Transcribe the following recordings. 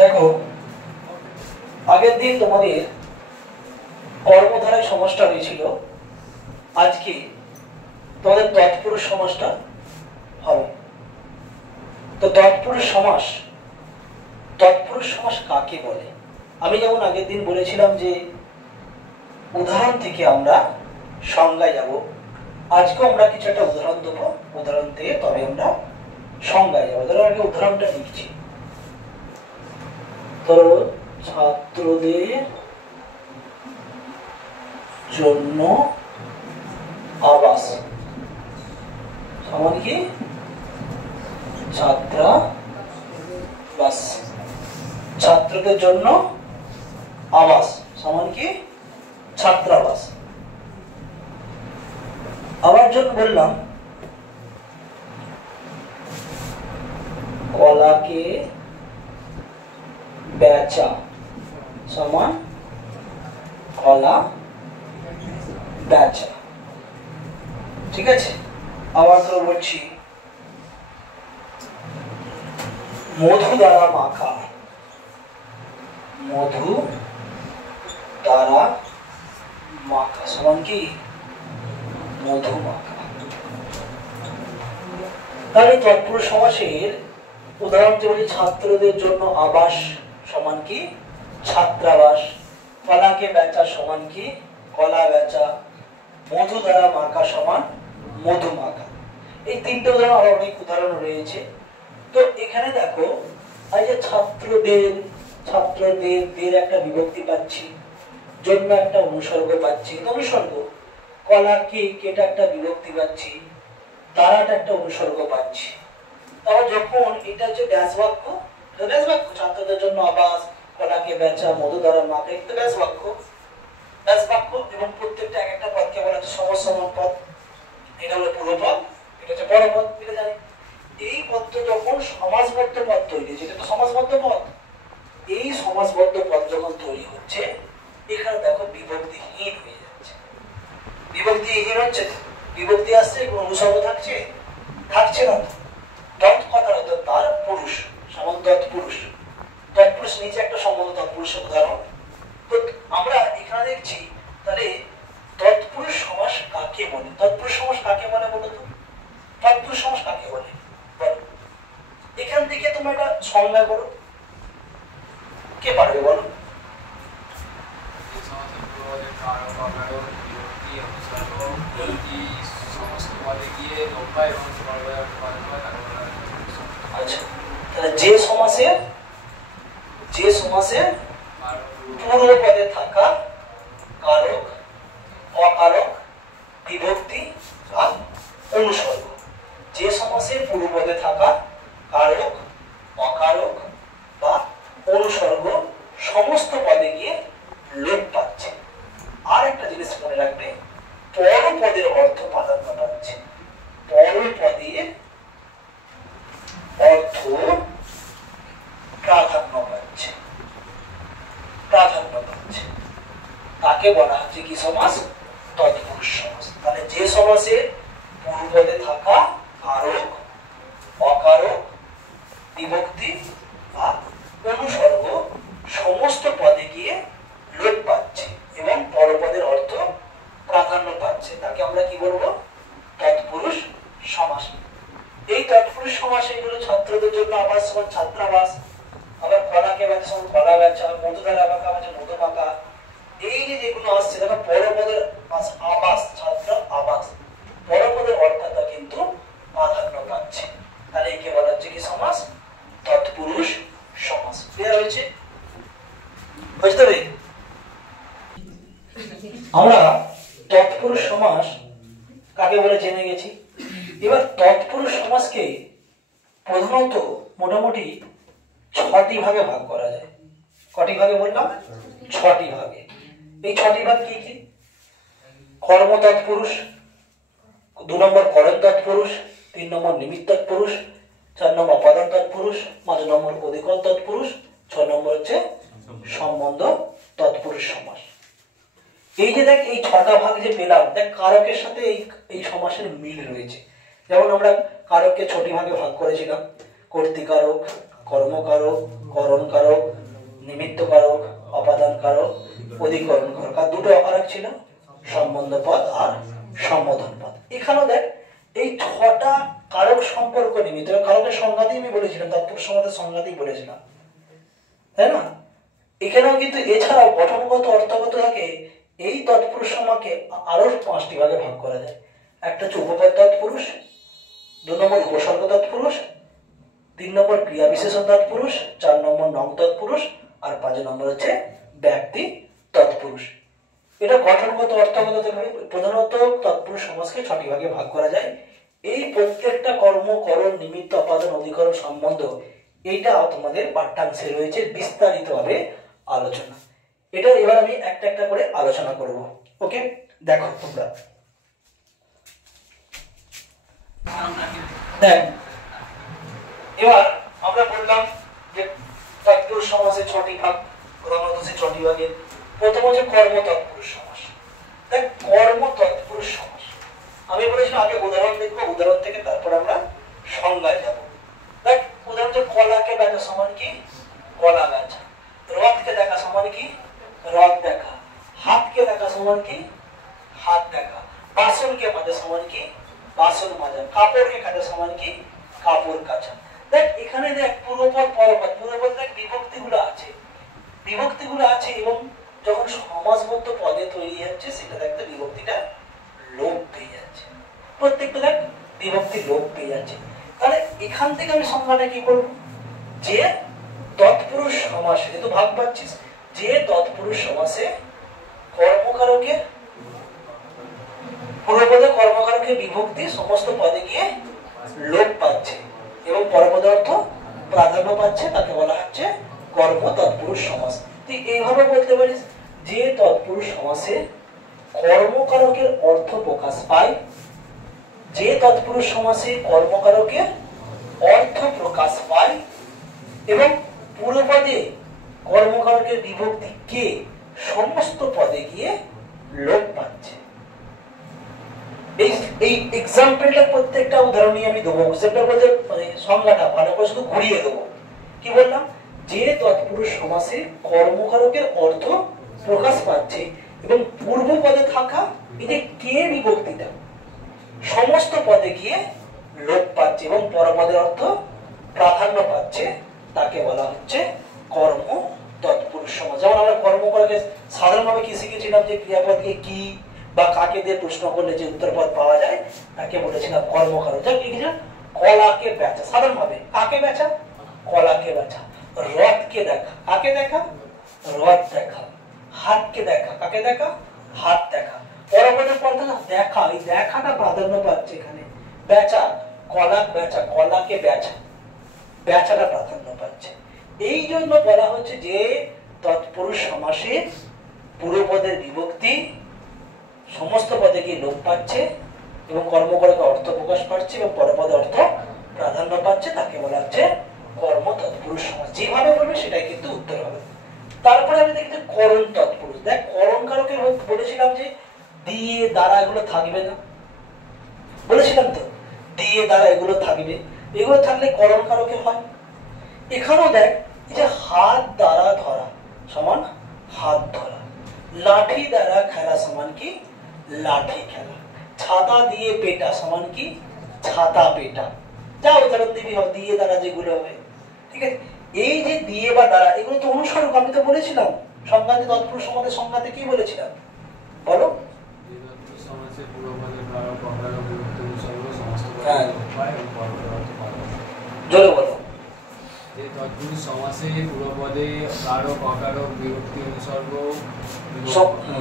দেখো আগের দিন তোমাদের কর্মধারায় সমাসটা হয়েছিল, আজকে তোমাদের তৎপুরুষ সমাসটা হবে। তো তৎপুরুষ সমাস কাকে বলে? আমি যেমন আগের দিন বলেছিলাম যে উদাহরণ থেকে আমরা সংজ্ঞায় যাব, আজকে আমরা কিছু একটা উদাহরণ দেবো, উদাহরণ দিয়ে তবে আমরা সংজ্ঞায় যাবো। ধরো আগে উদাহরণটা লিখছি। ধরো ছাত্রদের জন্য আবাস সমান কি ছাত্রাবাস। ছাত্রদের জন্য আবাস সমান কি ছাত্রাবাস। আবার জন্য বললাম কলাকে বেচা সমান কলা বেচা। ঠিক আছে, আবার তো বলছি মধু দ্বারা মাখা, মধু দ্বারা মাখা সমান কি মধু মাখা। তাহলে তৎপুরুষ সমাসের উদাহরণ যে বলি ছাত্রদের জন্য আবাস সমান কি ছাত্রাবাস, কলাকে বেচা সমান কি কলা বেচা, মধু দ্বারা মাখা সমান মধু মাখা। এই তিনটে উদাহরণ আরো অনেক উদাহরণ রয়েছে। তো এখানে দেখো এই যে ছাত্রদের একটা বিভক্তি পাচ্ছি, জন্য একটা অনুসর্গ পাচ্ছি, অনুসর্গ, কলাকে কেটা একটা বিভক্তি পাচ্ছি, দ্বারাটা একটা অনুসর্গ পাচ্ছি। তাহলে যখন এটা হচ্ছে ব্যাস বাক্য, ছাত্রদের জন্য আবাস, কলাকে বেচা, মধু দ্বারা মাখা, এটা ব্যাস বাক্য এবং প্রত্যেকটা এক একটা পদকে বলা হচ্ছে সমসমান পদ। এটা হলো পূর্বপদ, এটা হচ্ছে পরপদ, এটা জানি। এই পদটা যখন সমাসবদ্ধ পদ তৈরি, যেটা তো সমাসবদ্ধ পদ, এই সমাসবদ্ধ পদ যখন তৈরি হচ্ছে, এখানে দেখো বিভক্তিহীন হয়ে যাচ্ছে। বিভক্তিহীন হচ্ছে, বিভক্তি আসছে এবং অনুসর্গ থাকছে না। তৎ কথা হতো তার পুরুষ সমান তৎপুরুষ। তৎপুরুষ নিচে একটা সম্বন্ধ তৎপুরুষের উদাহরণ। তো আমরা এখানে দেখছি তাহলে তৎপুরুষ সমাস কাকে বলে? তৎপুরুষ সমাস কাকে বলে বলো তো? তৎপুরুষ সমাস কাকে বলে বলো? এখান থেকে তোমরা একটা সংজ্ঞা করো, কে পারবে বলো? আচ্ছা, তাহলে যে সমাসের পূর্ব পদে থাকা কারক, অকারক, বিভক্তি আর অনুসর্গ, যে সমাসের পূর্ব পদে থাকা কারক, অকারক বা অনুসর্গ সমস্ত পদে গিয়ে লোপ পাচ্ছে। আর একটা জিনিস মনে রাখবে, পরপদের অর্থ প্রাধান্য পাচ্ছে। পরপদের অর্থ প্রাধান্য পাচ্ছে, তাকে বলা হচ্ছে কি সমাস? তৎপুরুষ সমাস। তাহলে যে সমাসের পূর্বপদে থাকা কারক, অকারক, বিভক্তি বা অনুসর্গ সমস্ত পদে গিয়ে লোপ পাচ্ছে এবং পরপদের অর্থ প্রাধান্য পাচ্ছে, তাকে আমরা কি বলবো? তৎপুরুষ সমাস। এই তৎপুরুষ সমাসে এগুলো ছাত্রদের জন্য আবাস সমান ছাত্রাবাস, আবার কলাকে বেচা সমান কলা বেচা, মধু দ্বারা মাখা মানে মধু মাখা। এই যে যেগুলো আসছে দেখো পরপদের আবাস, ছাত্র আবাস, পরপদের অর্থটা কিন্তু প্রাধান্য পাচ্ছে। তাহলে একে বলা হচ্ছে কি সমাস? তৎপুরুষ সমাস। ক্লিয়ার হয়েছে? বুঝতে পেরে আমরা তৎপুরুষ সমাস কাকে বলে জেনে গেছি। এবার তৎপুরুষ সমাসকে প্রধানত মোটামুটি 6টি ভাগে ভাগ করা যায়। কটি ভাগে বললাম? 6টি ভাগে। এই 6টি ভাগ কি কি? কর্ম তৎপুরুষ, 2 নম্বর করণ তৎপুরুষ, 3 নম্বর নিমিত্ত তৎপুরুষ, 4 নম্বর অপাদান তৎপুরুষ, 5 নম্বর অধিকরণ তৎপুরুষ, 6 নম্বর হচ্ছে সম্বন্ধ তৎপুরুষ সমাস। এই যে দেখ এই 6টা ভাগ যে পেলাম, দেখ কারকের সাথে এই সমাসের মিল রয়েছে। যেমন আমরা কারককে 6টি ভাগে ভাগ করেছিলাম, কর্তৃকারক, কর্মকারক, করণকারক, নিমিত্তকারক, অপাদানকারক, অধিকরণ কারক। আর দুটো অকারক ছিল, সম্বন্ধ পদ আর সম্বোধন পদ। এখানেও দেখ এই ছটা কারক সম্পর্ক নিমিত্ত, কারকের সংজ্ঞাতেই আমি বলেছিলাম, তৎপুরুষ সমাসের সংজ্ঞাতেই বলেছিলাম, তাই না? এখানেও কিন্তু এছাড়াও গঠনগত অর্থগত থাকে। এই তৎপুরুষ সমাকে আরো 5টি ভাগে ভাগ করা যায়। একটা হচ্ছে উপপদ তৎপুরুষ, 2 নম্বর উপসর্গ তৎপুরুষ, 3 নম্বর ক্রিয়া বিশেষণ তৎপুরুষ, 4 নম্বর নং তৎপুরুষ, আর 5 নম্বর হচ্ছে ব্যক্তি তৎপুরুষ। এটা গঠনগত অর্থগত থেকে প্রধানত তৎপুরুষ সমাসকে 6টি ভাগে ভাগ করা যায়। এই প্রত্যেকটা কর্ম, করণ, নিমিত্ত, অপাদান, অধিকরণ, সম্বন্ধ, এইটা তোমাদের পাঠ্যাংশে রয়েছে বিস্তারিতভাবে আলোচনা। এটা এবার আমি একটা একটা করে আলোচনা করব। ওকে, দেখো তোমরা দেখ, এবার আমরা বললাম যে তৎপুরুষ সমাসের 6টি ভাগ, প্রধানত 6টি ভাগের। প্রথম হচ্ছে কর্ম তৎপুরুষ সমাস। দেখ, কর্ম তৎপুরুষ সমাস আমি বলেছিলাম আগে উদাহরণ দেখবো, উদাহরণ থেকে তারপর আমরা সংজ্ঞায় যাব। দেখ, উদাহরণ হচ্ছে কলাকে বেচা সমান কি? কলা বেচা। রথকে দেখা সমান কি? রথ দেখা। হাতকে দেখা সমান কি? হাত দেখা। বাসনকে মাজা সমান কি? বাসন মাজা। কাপড়কে কাচা সমান কি? কাপড় কাচা। দেখ, এখানে দেখ পূর্বপদ, পরপদ। পূর্বপদ দেখ বিভক্তিগুলো আছে, বিভক্তিগুলো আছে, এবং যখন সমাসবদ্ধ পদে তৈরি হচ্ছে সেটা দেখতে বিভক্তিটা লোপ পেয়ে যাচ্ছে। প্রত্যেকটা দেখ বিভক্তি লোপ পেয়ে যাচ্ছে। তাহলে এখান থেকে আমি সংজ্ঞাটা কি করব? যে তৎপুরুষ সমাসে, যেহেতু ভাগ পাচ্ছিস, যে তৎপুরুষ সমাসে কর্মকারকের, পূর্বপদে কর্মকারকের বিভক্তি সমস্ত পদে গিয়ে লোপ পাচ্ছে এবং পরপদ অর্থ প্রাধান্য পাচ্ছে, তাকে বলা হচ্ছে কর্ম তৎপুরুষ সমাস। তুই এইভাবে বলতে পারিস যে তৎপুরুষ সমাসে কর্মকারকের অর্থ প্রকাশ পায়, যে তৎপুরুষ সমাসে কর্মকারকের অর্থ প্রকাশ পায় এবং পূর্বপদে কর্মকারকের বিভক্তি কে সমস্ত পদে গিয়ে লোপ পাচ্ছে। এই এক্সাম্পলটা প্রত্যেকটা উদাহরণ নিয়ে আমি দেবো। এক্সাম্পল বলতে মানে সংজ্ঞাটা ভালো করে শুধু ঘুরিয়ে দেবো। কি বললাম? যে তৎপুরুষ সমাসে কর্মকারকের অর্থ প্রকাশ পাচ্ছে এবং পূর্ব পদে থাকা এই যে কে বিভক্তিটা সমস্ত পদে গিয়ে লোপ পাচ্ছে এবং পরপদের অর্থ প্রাধান্য পাচ্ছে, তাকে বলা হচ্ছে কর্ম তৎপুরুষ সমাস। যেমন আমরা কর্মকারকে সাধারণভাবে কি শিখেছিলাম যে ক্রিয়াপদকে কি বা কাকে দিয়ে প্রশ্ন করলে যে উত্তরপদ পাওয়া যায় তাকে বলেছিলাম কর্মকারক। যাক, লিখেছিলাম কলাকে বেচা। সাধারণভাবে কাকে বেচা? কলাকে বেচা। রথকে দেখা, কাকে দেখা? রথ দেখা। হাতকে দেখা, কাকে দেখা? হাত দেখা। পরপদের পর দেখা, এই দেখাটা প্রাধান্য পাচ্ছে এখানে। বেচা, কলা বেচা, কলাকে বেচা, বেচাটা প্রাধান্য পাচ্ছে। এই জন্য বলা হচ্ছে যে তৎপুরুষ সমাসে পূর্বপদের বিভক্তি সমস্ত পদে গিয়ে লোপ পাচ্ছে এবং কর্মকারকের অর্থ প্রকাশ পাচ্ছে এবং পরপদে অর্থ প্রাধান্য পাচ্ছে, তাকে বলা হচ্ছে কর্ম তৎপুরুষ সমাস। যেভাবে বলবে সেটাই কিন্তু উত্তর হবে। তারপরে আমি দেখি করণ তৎপুরুষ। দেখ, করণ কারকের বলেছিলাম যে দিয়ে দ্বারা এগুলো থাকবে না, বলেছিলাম তো দিয়ে দ্বারা এগুলো থাকবে, এগুলো থাকলে করণ কারকের হয়। এখানেও দেখ, এই যে হাত দ্বারা ধরা সমান হাত ধরা, লাঠি দ্বারা খেলা সমান কি? লাঠি খেলা, ছাতা দিয়ে পেটা সমান কি? ছাতা পেটা। যা উদাহরণ দিবি হবে দিয়ে দ্বারা যেগুলো হবে, ঠিক আছে? এই যে দিয়ে বা দ্বারা এগুলো তো অনুসর্গ। আমি তো বলেছিলাম সংজ্ঞাতে, তৎপুরুষ সমাসের সংজ্ঞাতে কি বলেছিলাম বলো? জোরে বলো। তৎপুরুষ সমাসে পূর্বপদে কারক, অকারক, বিভক্তি, অনুসর্গ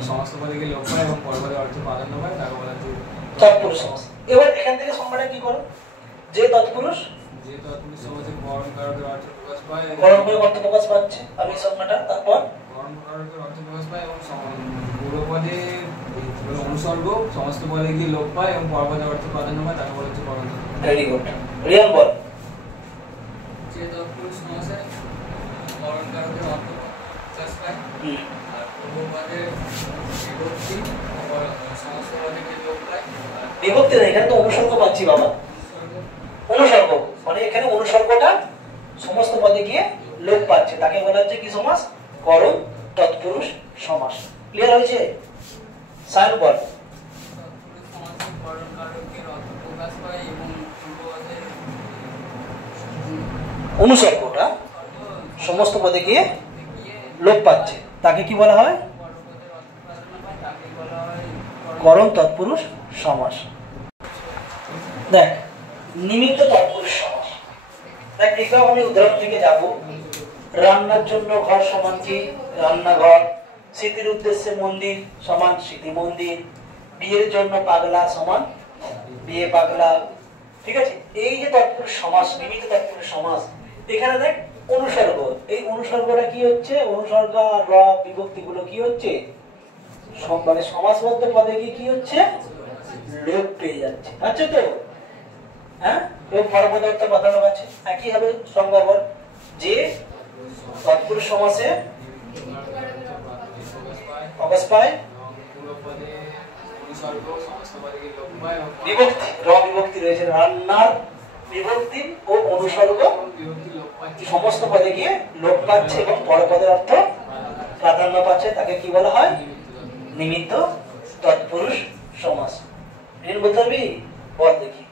সমস্ত পদে গিয়ে লোপ পায় এবং পরপদে অর্থ প্রাধান্য পায়, তাকে বলা হচ্ছে তৎপুরুষ সমাস। এবার এখান থেকে সংজ্ঞাটা কি করো? যে তৎপুরুষ, যে তৎপুরুষ সমাসে করণ কারকের অর্থ প্রকাশ পায়, করণ করে অর্থ প্রকাশ পাচ্ছে, আমি সংজ্ঞাটা তারপর করণ কারকের অর্থ প্রকাশ পায় এবং পূর্বপদে অনুসর্গ সমস্ত পদে গিয়ে লোপ পায় এবং পরপদে অর্থ প্রাধান্য পায়, তাকে বলা হচ্ছে করণ। Very good. রিয়ান বল। যে তৎপুরুষ সমাসে করণ কারকের অর্থ প্রকাশ পায় আর পূর্বপদে বিভক্তি সমস্ত পদে গিয়ে লোপ পায়। বিভক্তি না, এখানে তো অনুসর্গ পাচ্ছি বাবা। অনুসর্গ মানে এখানে অনুসর্গটা সমস্ত পদে গিয়ে লোপ পাচ্ছে, তাকে বলা হচ্ছে কি সমাস? করণ তৎপুরুষ সমাস। ক্লিয়ার হয়েছে? সায়ন বল। অনুসর্গটা সমস্ত পদে গিয়ে লোপ পাচ্ছে, তাকে কি বলা হয়? করণ তৎপুরুষ সমাস। দেখ নিমিত্ত তৎপুরুষ সমাস, দেখ এটাও আমি উদাহরণ থেকে যাব। রান্নার জন্য ঘর সমান কি? রান্নাঘর। স্মৃতির উদ্দেশ্যে মন্দির সমান স্মৃতি মন্দির। বিয়ের জন্য পাগলা সমান বিয়ে পাগলা। ঠিক আছে? এই যে তৎপুরুষ সমাস, নিমিত্ত তৎপুরুষ সমাস, এখানে দেখ অনুসর্গ, এই অনুসর্গটা কি হচ্ছে? অনুসর্গ আর র বিভক্তি গুলো কি হচ্ছে? মানে সমাসবদ্ধ পদে গিয়ে কি হচ্ছে? লোপ পেয়ে যাচ্ছে। আচ্ছা তো হ্যাঁ, এবং পরপদ অর্থ বাঁধানো আছে। একই ভাবে সংজ্ঞা বল যে তৎপুরুষ সমাসে প্রকাশ পায় বিভক্তি, র বিভক্তি রয়েছে, রান্নার বিভক্তি ও অনুসর্গ সমস্ত পদে গিয়ে লোপ পাচ্ছে এবং পরপদের অর্থ প্রাধান্য পাচ্ছে, তাকে কি বলা হয়? নিমিত্ত তৎপুরুষ সমাস। এর বলতে পারবি? বল দেখি।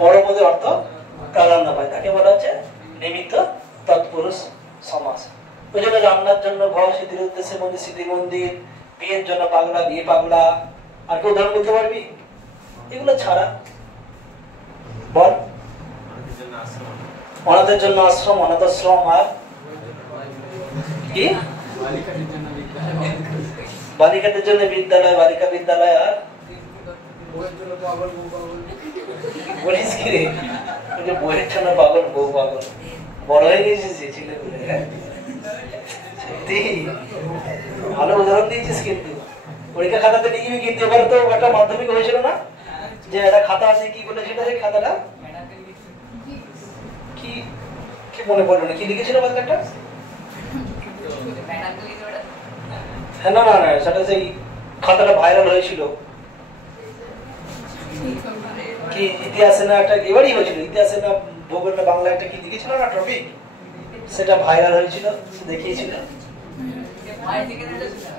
পরপদের অর্থ প্রাধান্য পায়, তাকে বলা হচ্ছে নিমিত্ত তৎপুরুষ সমাস। ওই জন্য রান্নার জন্য ঘর, স্মৃতির উদ্দেশ্যে মন্দির স্মৃতি মন্দির, বিয়ের জন্য পাগলা বিয়ে পাগলা। আর কেউ উদাহরণ বলতে পারবি? এগুলো ছাড়া বল। অনাথের জন্য আশ্রম, অনাথাশ্রম। আর কি? বালিকাদের জন্য বিদ্যালয়, বালিকা বিদ্যালয়। আর বলিস কি রে? বইয়ের জন্য পাগল বউ পাগল। বড় হয়ে গেছিস ছেলে বলে। সত্যি ভালো উদাহরণ দিয়েছিস, কিন্তু পরীক্ষা খাতাতে লিখবি। কিন্তু এবার তো একটা মাধ্যমিক হয়েছিল না, যে একটা খাতা আছে, কি বলেছিল সেই খাতাটা? কি কি মনে পড়লো না, কি লিখেছিল বলতে একটা? হ্যাঁ, না না না, সেটা সেই খাতাটা ভাইরাল হয়েছিল। কি ইতিহাসে না একটা এবারই হয়েছিল, ইতিহাসে না ভূগোল না বাংলা একটা কি লিখেছিল না টপিক, সেটা ভাইরাল হয়েছিল, দেখিয়েছিল।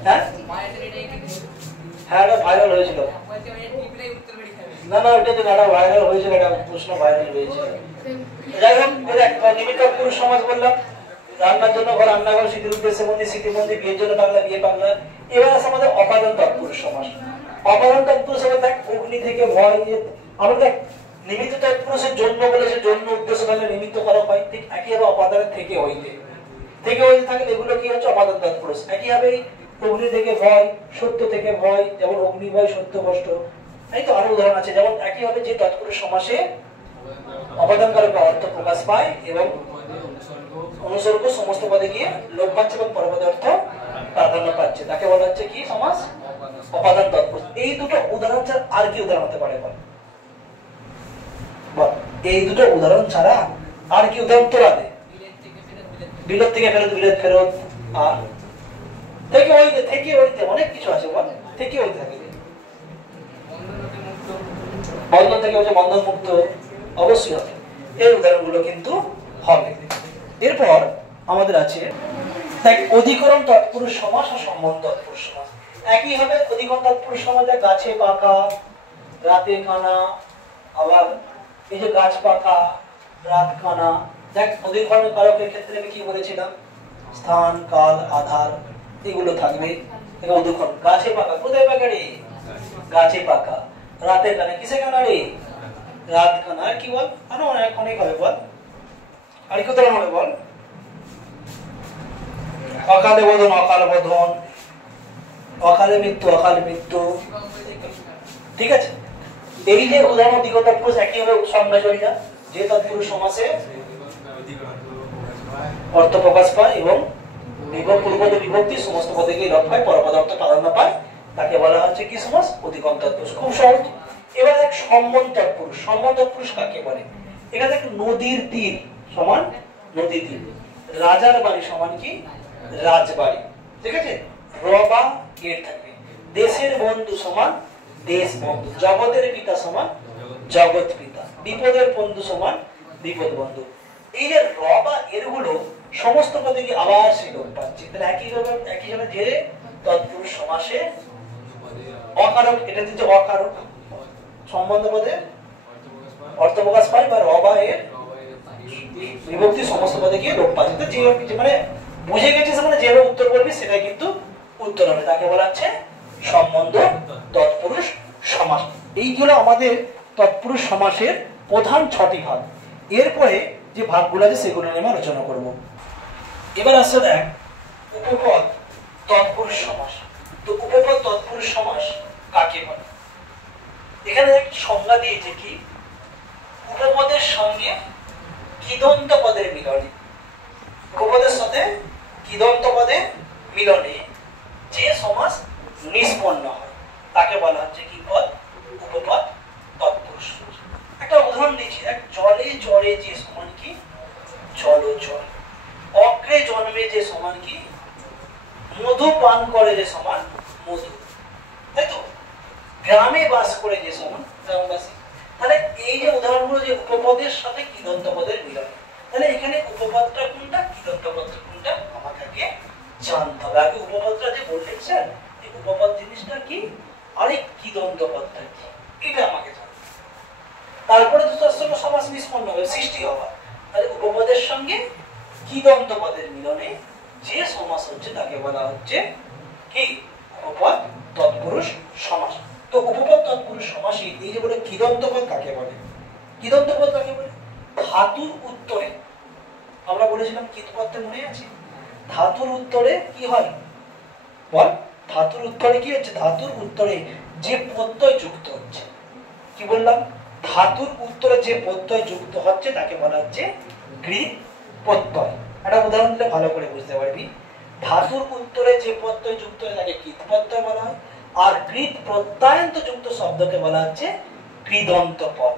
হ্যাঁ হ্যাঁ, এটা ভাইরাল হয়েছিল। না না, ওটা তো একটা ভাইরাল হয়েছিল, একটা প্রশ্ন ভাইরাল হয়েছিল। যাই হোক, নিমিত্ত পুরুষ সমাজ বললাম। রান্নার জন্য ঘর, রান্নাঘর, স্মৃতির উদ্দেশ্যে মন্দির স্মৃতি মন্দির, বিয়ের জন্য পাগলা বিয়ে পাগলা। এবার আছে আমাদের অপাদান তৎপুরুষ সমাস। অপাদান তৎপুরুষ হবে দেখ অগ্নি থেকে ভয়। আমরা দেখ নিমিত্ত তৎপুরুষের জন্য বলেছে, জন্য উদ্দেশ্য থাকলে নিমিত্ত করা হয়, ঠিক একইভাবে অপাদানের থেকে হইতে থাকলে এগুলো কি হচ্ছে? অপাদান তৎপুরুষ। একইভাবে অগ্নি থেকে ভয়, সত্য থেকে ভয়, যেমন অগ্নি ভয় সত্য কষ্ট। এই তো আরো উদাহরণ আছে। যেমন একইভাবে যে তৎপুরুষ সমাসে অপাদান কারক অর্থ প্রকাশ পায় এবং অনুসর্গ সমস্ত পদে গিয়ে লোপ পাচ্ছে এবং পরপদে অর্থ প্রাধান্য পাচ্ছে, তাকে বলা হচ্ছে কি সমাস? অপাদান তৎপুরুষ। এই দুটো উদাহরণ ছাড়া আর কি উদাহরণ হতে পারে বল? এই দুটো উদাহরণ ছাড়া আর কি উদাহরণ তোরা দে? বিলেত থেকে ফেরত, বিলেত ফেরত। আর থেকে হইতে, থেকে হইতে অনেক কিছু আছে বল। থেকে হইতে থাকে বন্ধন থেকে হচ্ছে বন্ধন মুক্ত, অবশ্যই হবে। এই উদাহরণগুলো কিন্তু হবে। এরপর আমাদের আছে দেখ অধিকরণ তৎপুরুষ সমাস আর সম্বন্ধ তৎপুরুষ সমাস। একই হবে অধিকরণ তৎপুরুষ সমাসে গাছে পাকা, রাতে কানা। আবার এই যে গাছ পাকা, রাত কানা। দেখ অধিকরণ কারকের ক্ষেত্রে আমি কি বলেছিলাম? স্থান, কাল, আধার এগুলো থাকবে। অধিকরণ গাছে পাকা, কোথায় পাকা রে? গাছে পাকা। রাতে কানা, কিসে কানা রে? রাত কানা। আর কি বল? আরো অনেক অনেক হবে বল। আর কি উদাহরণ হবে বল? অকালে বোধন, অকাল বোধন। অকালে মৃত্যু, অকাল মৃত্যু। ঠিক আছে? এই যে উদাহরণ অধিকরণ তৎপুরুষ একই হবে সংজ্ঞাজয়ীরা, যে তৎপুরুষ সমাসে অর্থ প্রকাশ পায় এবং পূর্বপদ বিভক্তি সমস্ত পদে গিয়ে লোপ পায়, পরপদ অর্থ প্রাধান্য পায়, তাকে বলা হচ্ছে কি সমাস? অধিকরণ তৎপুরুষ। খুব সহজ। এবার এক সম্বন্ধ তৎপুরুষ। সম্বন্ধ তৎপুরুষ কাকে বলে? এখানে দেখ নদীর তীর সমান নদী তীর, রাজার বাড়ি সমান কি রাজবাড়ি, ঠিক আছে। র বা এর থাকবে। দেশের বন্ধু সমান দেশ বন্ধু, জগতের পিতা সমান জগৎ পিতা, বিপদের বন্ধু সমান বিপদ বন্ধু। এই যে র বা এর গুলো সমস্ত পদে কি আবার সেই লোপ পাচ্ছে। তাহলে একই জনের যে তৎপুরুষ সমাসে অকারক, এটা হচ্ছে অকারক সম্বন্ধ পদে অর্থ প্রকাশ পায়, বা র বা এর বিভক্তি সমস্ত পদে গিয়ে লোপ পাচ্ছে। যে মানে বুঝে গেছিস মানে যেভাবে উত্তর করবি সেটাই কিন্তু উত্তর হবে। তাকে বলা হচ্ছে সম্বন্ধ তৎপুরুষ সমাস। এইগুলো আমাদের তৎপুরুষ সমাসের প্রধান 6টি ভাগ। এরপরে যে ভাগগুলো আছে সেগুলো নিয়ে আলোচনা করব। এবার আসছে দেখ উপপদ তৎপুরুষ সমাস। তো উপপদ তৎপুরুষ সমাস কাকে বলে? এখানে এক সংজ্ঞা দিয়েছে কি, উপপদের সঙ্গে কিদন্ত পদের মিলনে, উপপদের সাথে কিদন্ত পদের মিলনে যে সমাস নিষ্পন্ন হয় তাকে বলা হচ্ছে কি পদ? উপপদ তৎপুরুষ সমাস। একটা উদাহরণ দিচ্ছি, এক জলে জলে যে সমান কি জলচর, অগ্রে জন্মে যে সমান কি মধু পান করে যে সমান মধু, তাই তো? গ্রামে বাস করে যে সমান গ্রামবাসী। তাহলে এই যে উদাহরণগুলো যে উপপদের সাথে কিদন্ত পদের মিলন, তাহলে এখানে উপপদটা কোনটা কিদন্ত পদটা কোনটা আমাকে আগে জানতে হবে। আগে উপপদটা যে বললেন স্যার এই উপপদ জিনিসটা কি আর এই কিদন্ত পদটা কি এটা আমাকে জানতে হবে। তারপরে তো তার সঙ্গে সমাস নিষ্পন্ন হবে, সৃষ্টি হওয়া। তাহলে উপপদের সঙ্গে কিদন্ত পদের মিলনে যে সমাস হচ্ছে তাকে বলা হচ্ছে কি উপপদ তৎপুরুষ সমাস। তো উপপদ তৎপুরুষ সমাসে এই যে বলে কিদন্ত পদ কাকে বলে? কিদন্ত পদ কাকে বলে? ধাতুর উত্তরে, আমরা বলেছিলাম কিত পদটা মনে আছে? ধাতুর উত্তরে কি হয় বল? ধাতুর উত্তরে কি হচ্ছে? ধাতুর উত্তরে যে প্রত্যয় যুক্ত হচ্ছে, কি বললাম? ধাতুর উত্তরে যে প্রত্যয় যুক্ত হচ্ছে তাকে বলা হচ্ছে কৃৎ প্রত্যয়। একটা উদাহরণ দিলে ভালো করে বুঝতে পারবি। ধাতুর উত্তরে যে প্রত্যয় যুক্ত হয় তাকে কৃৎ প্রত্যয় বলা হয়, আর কৃৎ প্রত্যয়ান্ত যুক্ত শব্দকে বলা হচ্ছে কৃদন্ত পদ।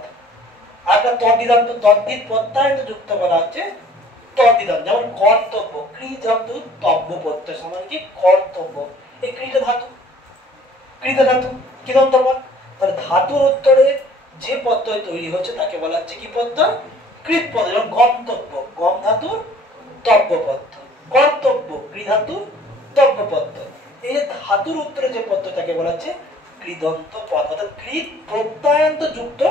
আর তদ্দিদান্ত তদ্দিত প্রত্যয়ান্ত যুক্ত বলা হচ্ছে তদ্দিদান্ত। যেমন কর্তব্য, কৃ ধাতু তব্য প্রত্যয় সমান কি কর্তব্য, এই কৃটা ধাতু, কৃত ধাতু কৃদন্ত পদ। তাহলে ধাতুর উত্তরে যে প্রত্যয় তৈরি হচ্ছে তাকে বলা হচ্ছে কি প্রত্যয়? কৃৎ পদ। যেমন গন্তব্য, গম ধাতুর তব্য প্রত্যয়, কর্তব্য কৃ ধাতুর তব্য প্রত্যয়। এই যে ধাতুর উত্তরে যে প্রত্যয় তাকে বলা হচ্ছে কৃদন্ত পদ। অর্থাৎ কৃৎ প্রত্যয়ান্ত যুক্ত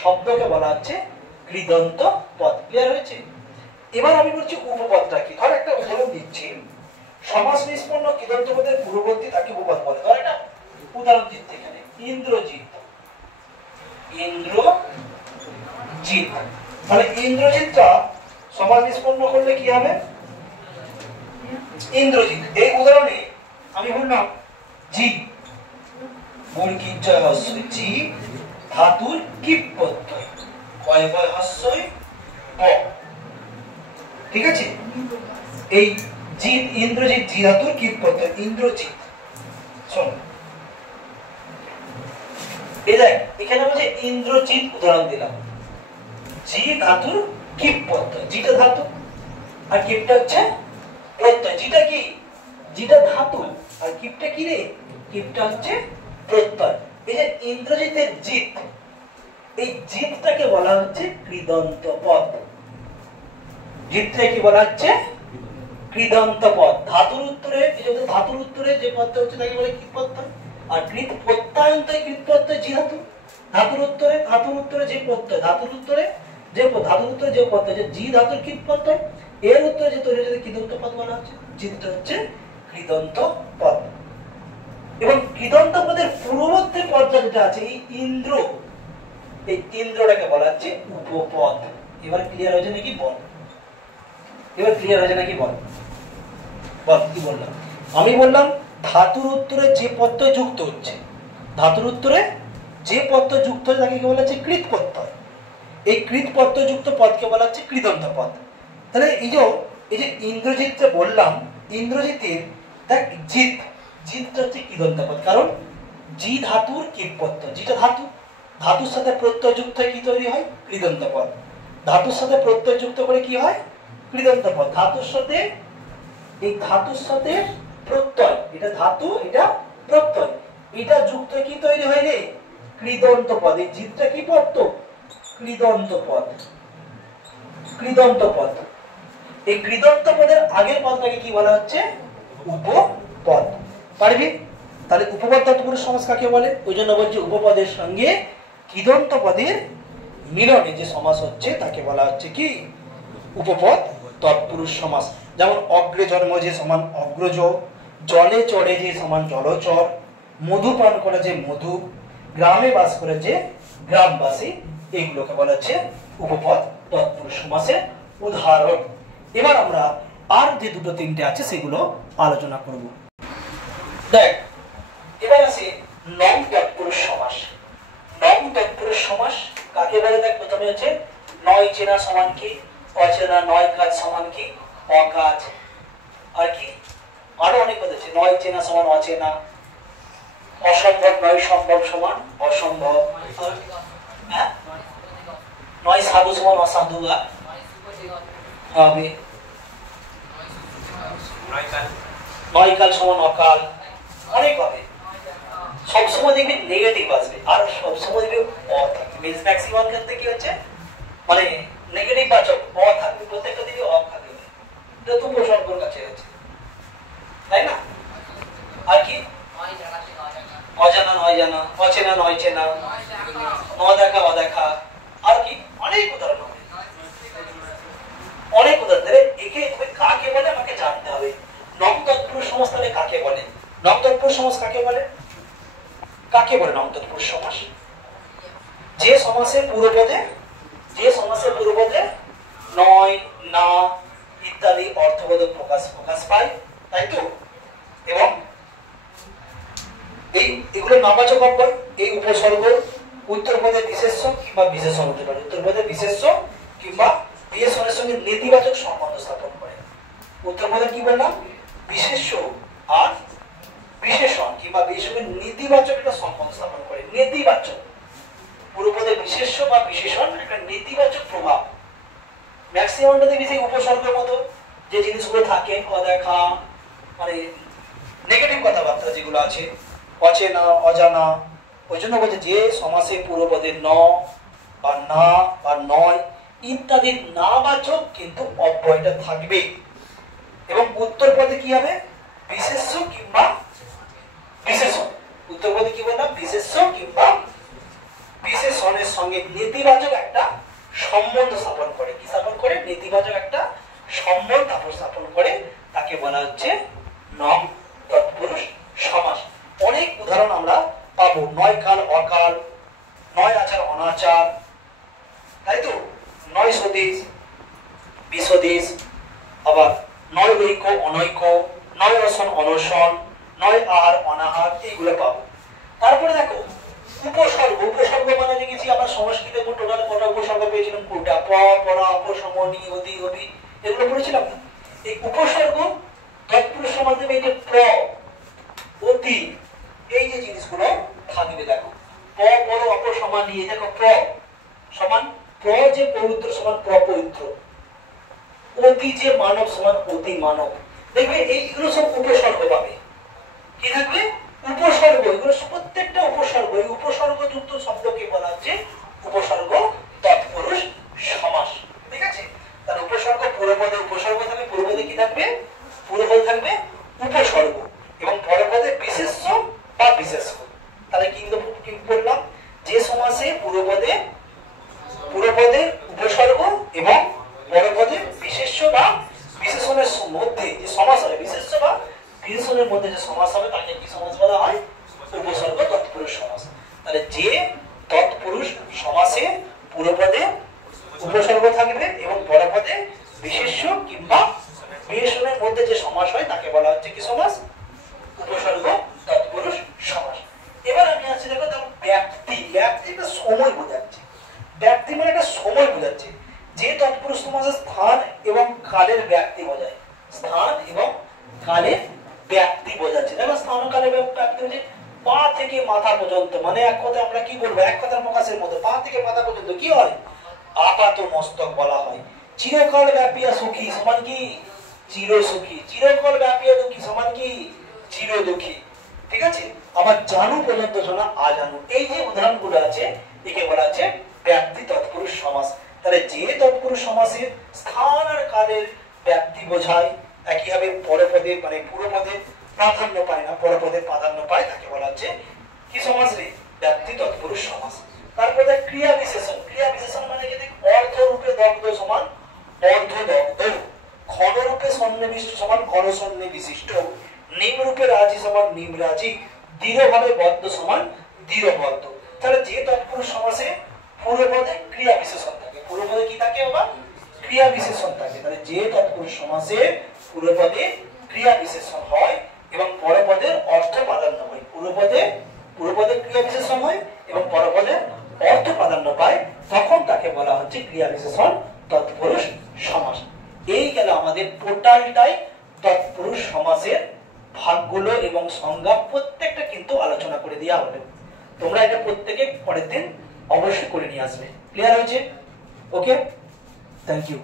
শব্দকে বলা হচ্ছে কৃদন্ত পদ। ক্লিয়ার হয়েছে? এবার আমি বলছি উপপদটা কি। ধর একটা উদাহরণ দিচ্ছি, সমাস নিষ্পন্ন কৃদন্ত পদের পূর্ববর্তী তাকে উপপদ বলে। ধর একটা উদাহরণ দিচ্ছি এখানে, ইন্দ্রজিৎ। ইন্দ্রজিৎ মানে ইন্দ্রজিৎটা সমাস নিষ্পন্ন করলে কি হবে? ইন্দ্রজিৎ। এই উদাহরণে আমি বললাম জি বর্গীর জয় হস্যই, জি ধাতুর কি প্রত্যয়, কয় বয় হস্যই ব, ঠিক আছে? এই জিৎ ইন্দ্রজিৎ জি ধাতুর কি প্রত্যয় ইন্দ্রজিৎ। শোন এই দেখ এখানে বলছে ইন্দ্রজিৎ, উদাহরণ দিলাম, জি ধাতুর কি প্রত্যয়, জিটা ধাতু আর কিপটা হচ্ছে প্রত্যয়। জিটা কি? জিটা ধাতু আর কিপটা কি রে? কিপটা হচ্ছে প্রত্যয়। এই যে ইন্দ্রজিতের জিৎ, এই জিৎটাকে বলা হচ্ছে কৃদন্ত পদ। জিৎটাকে কি বলা হচ্ছে? কৃদন্ত পদ। ধাতুর উত্তরে ধাতুর উত্তরে যে পদটা হচ্ছে তাকে বলে কৃৎ প্রত্যয়, আর কৃৎ প্রত্যয়ান্ত কৃৎ প্রত্যয় জি ধাতু। ধাতুর উত্তরে যে প্রত্যয়, ধাতুর উত্তরে যে প্রত্যয় জি ধাতুর কৃৎ প্রত্যয়, এর উত্তরে যে তৈরি হচ্ছে কৃদন্ত পদ বলা হচ্ছে। জিৎটা হচ্ছে কৃদন্ত পদ। এবং কৃদন্ত পদের পূর্ববর্তী পদটা যেটা আছে এই ইন্দ্র, এই ইন্দ্রটাকে বলা হচ্ছে উপপদ। এবার ক্লিয়ার হয়েছে নাকি বল? এবার ক্লিয়ার হয়েছে নাকি বল? বল কি বললাম? আমি বললাম ধাতুর উত্তরে যে প্রত্যয় যুক্ত হচ্ছে, ধাতুর উত্তরে যে প্রত্যয় যুক্ত হচ্ছে তাকে কি বলা হচ্ছে কৃৎ প্রত্যয়। এই কৃৎ প্রত্যয় যুক্ত পদকে বলা হচ্ছে কৃদন্ত পদ। তাহলে এই যে ইন্দ্রজিৎ যে বললাম, ইন্দ্রজিতের দেখ জিৎ, জিৎটা হচ্ছে কৃদন্ত পদ, কারণ জি ধাতুর কৃৎ প্রত্যয়। যেটা ধাতু, ধাতুর সাথে প্রত্যয় যুক্ত হয়ে কি তৈরি হয়? কৃদন্ত পদ। ধাতুর সাথে প্রত্যয় যুক্ত করে কি হয়? কৃদন্ত পদ। ধাতুর সাথে এই ধাতুর সাথে প্রত্যয়, এটা ধাতু এটা প্রত্যয়, এটা যুক্ত কি তৈরি হয় রে? কৃদন্ত পদ। এই জীবটা কি পদ? তো কৃদন্ত পদ। কৃদন্ত পদ। এই কৃদন্ত পদের আগের পদটাকে কি বলা হচ্ছে? উপপদ। পারবি? তাহলে উপপদ তৎপুরুষ সমাস কাকে বলে? ওই জন্য বলছি উপপদের সঙ্গে কৃদন্ত পদের মিলনে যে সমাস হচ্ছে তাকে বলা হচ্ছে কি? উপপদ তৎপুরুষ সমাস। যেমন অগ্রে জন্ম যে সমান অগ্রজ, জলে চড়ে যে সমান জলচর, মধু পান করে যে মধু, গ্রামে বাস করে যে গ্রামবাসী, এইগুলোকে বলা হচ্ছে উপপদ তৎপুরুষ সমাসের উদাহরণ। এবার আমরা আর যে দুটো তিনটে আছে সেগুলো আলোচনা করব। দেখ, এবার আছে নং তৎপুরুষ সমাস। নং তৎপুরুষ সমাস কাকে বলে? দেখ, প্রথমে হচ্ছে নয় চেনা সমান কি? অচেনা। নয় কাজ সমান কি? অকাজ। আর কি? আরো অনেক কথা আছে। নয় চেনা সমান অচেনা, অসম্ভব নয় সম্ভব সমান অসম্ভব, হ্যাঁ, নয় সাধু সমান অসাধু হবে, নয় কাল সমান অকাল, অনেক হবে। সবসময় দেখবি নেগেটিভ আসবে, আর সবসময় দেখবি অ থাকবে। ম্যাক্সিমাম ক্ষেত্রে কি হচ্ছে, মানে নেগেটিভ বাচক অ থাকবে, প্রত্যেকটা দিকে অ থাকবে। এটা তো উপসর্গের কাছে আছে, তাই না? আর কি? অজানা নয় জানা, অচেনা নয় চেনা, ন দেখা অদেখা, আর কি? অনেক উদাহরণ হবে, অনেক উদাহরণ দেবে। একে কাকে বলে আমাকে জানতে হবে। নং তৎপুরুষ সমাস তাহলে কাকে বলে? নং তৎপুরুষ সমাস কাকে বলে? কাকে বলে নং তৎপুরুষ সমাস? যে সমাসের পূর্বপদে, যে সমাসের পূর্বপদে নয়, না ইত্যাদি অর্থবোধক প্রকাশ পায়, তাই তো? এবং এগুলো নামবাচক অব্যয়। এই উপসর্গ উত্তরপদে বিশেষ্য কিংবা বিশেষণ হতে পারে। উত্তরপদে বিশেষ্য কিংবা বিশেষণের সঙ্গে নেতিবাচক সম্বন্ধ স্থাপন করে। উত্তরপদে কি বললাম? বিশেষ্য আর বিশেষণ কিংবা বিশেষণের নেতিবাচক একটা সম্বন্ধ স্থাপন করে। নেতিবাচক, পূর্বপদে বিশেষ্য বা বিশেষণ একটা নেতিবাচক প্রভাব। ম্যাক্সিমামটা দেখবি সেই উপসর্গের মতো যে জিনিসগুলো থাকে, অদেখা, মানে নেগেটিভ কথাবার্তা যেগুলো আছে, অচেনা অজানা। ওই জন্য বলছে যে সমাসে পূর্বপদে ন বা না বা নয় ইত্যাদি নাবাচক কিন্তু অব্যয়টা থাকবে। এবং উত্তর পদে কি হবে? বিশেষ্য কিংবা বিশেষণ। উত্তর পদে কি বললাম? বিশেষ্য কিংবা বিশেষণের সঙ্গে নেতিবাচক একটা সম্বন্ধ স্থাপন করে। কি স্থাপন করে? নেতিবাচক একটা সম্বন্ধ স্থাপন করে, তাকে বলা হচ্ছে নং তৎপুরুষ সমাস। অনেক উদাহরণ আমরা পাবো। নয় কাল অকাল, নয় আচার অনাচার, তাই তো? নয় সদেশ বিসদেশ, আবার নয় ঐক্য অনৈক্য, নয় রসন অনশন, নয় আহার অনাহার, এইগুলো পাবো। তারপরে দেখো উপসর্গ। উপসর্গ মানে দেখেছি আমরা সংস্কৃতে টোটাল কটা উপসর্গ পেয়েছিলাম? কোটা, প, পরা, অপসম, নি, অধি, অভি, এগুলো পড়েছিলাম না? এই উপসর্গ তৎপুরুষ সমাস দেবে এই যে প্র, অতি, এই যে জিনিসগুলো থাকবে। দেখো প, পর, অপসম, নি, দেখো প্র সমান প্র যে পবিত্র সমান প্রপবিত্র, অতি যে মানব সমান অতি মানব। দেখবে এইগুলো সব উপসর্গ পাবে। কি থাকবে? উপসর্গ। এগুলো প্রত্যেকটা উপসর্গ। এই উপসর্গযুক্ত শব্দকে বলা হচ্ছে উপসর্গ তৎপুরুষ সমাস। ঠিক আছে? তার উপসর্গ পূর্বপদে উপসর্গ থাকবে, পূর্বপদে কি থাকবে? পূর্বপদে থাকবে উপসর্গ এবং পরপদে বিশেষ্য বা বিশেষ্য। তাহলে কি বললাম? যে সমাসে পূর্বপদে উপসর্গ এবং পরপদে বিশেষ্য বা বিশেষণের মধ্যে যে সমাস হবে, বিশেষ্য বা বিশেষণের মধ্যে যে সমাস হবে তাকে কি সমাস বলা হয়? উপসর্গ তৎপুরুষ সমাস। তাহলে যে তৎপুরুষ সমাসে পূর্বপদে উপসর্গ থাকবে এবং পরপদে বিশেষ্য কিংবা বিশেষণের মধ্যে যে সমাস হয় তাকে বলা হচ্ছে কি সমাস? উপসর্গ তৎপুরুষ সমাস। এবার আমি আসছি, দেখো ব্যাপ্তি। ব্যাপ্তি একটা সময় বোঝাচ্ছে। ব্যাপ্তি মানে একটা সময় বোঝাচ্ছে। যে তৎপুরুষ সমাসের স্থান এবং কালের ব্যাপ্তি বোঝায়। স্থান এবং কালের ব্যাপ্তি বোঝাচ্ছে। দেখো স্থান ও কালের ব্যাপ্তি হচ্ছে পা থেকে মাথা পর্যন্ত, মানে এক কথায় আমরা কি বলবো? এক কথার প্রকাশের মধ্যে পা থেকে মাথা পর্যন্ত কি হয়? আপাত মস্তক বলা হয়। চিরকাল ব্যাপিয়া সুখী সমান কি? চিরসুখী, চিরকাল ব্যাপী দুঃখী সমান কি চিরদুঃখী। ঠিক আছে, আবার জানু পর্যন্ত শোনা আজানু, এই যে উদাহরণগুলো আছে একে বলা আছে ব্যাপ্তি তৎপুরুষ সমাস। তাহলে যে তৎপুরুষ সমাসের স্থান আর কালের ব্যাপ্তি বোঝায়, একইভাবে পরপদে মানে পূর্বপদে প্রাধান্য পায় না, পরপদে প্রাধান্য পায়, তাকে বলা হচ্ছে কি সমাস রে? ব্যাপ্তি তৎপুরুষ সমাস। তারপরে ক্রিয়া বিশেষণ, ক্রিয়া বিশেষণ মানে কি? অর্ধ রূপে দগ্ধ সমান অর্ধ দগ্ধ, ঘন রূপে সন্নিবিষ্ট সমান ঘন সন্নিবিশিষ্ট, নিম রূপে রাজি সমান নিম রাজি, দৃঢ়ভাবে বদ্ধ সমান দৃঢ়বদ্ধ। তাহলে যে তৎপুরুষ সমাসে পূর্বপদে ক্রিয়া বিশেষণ থাকে, পূর্বপদে কি থাকে বাবা? ক্রিয়া বিশেষণ থাকে। তাহলে যে তৎপুরুষ সমাসে পূর্বপদে ক্রিয়া বিশেষণ হয় এবং পরপদের অর্থ প্রাধান্য হয়, পূর্বপদে ক্রিয়া বিশেষণ হয় এবং পরপদে অর্থ প্রাধান্য পায়, তখন তাকে বলা হচ্ছে ক্রিয়া বিশেষণ তৎপুরুষ সমাস। এই গেল আমাদের টোটালটাই তৎপুরুষ সমাসের ভাগগুলো এবং সংজ্ঞা, প্রত্যেকটা কিন্তু আলোচনা করে দেওয়া হলো। তোমরা এটা প্রত্যেকে পরের দিন অবশ্যই করে নিয়ে আসবে। ক্লিয়ার হয়েছে? ওকে, থ্যাংক ইউ।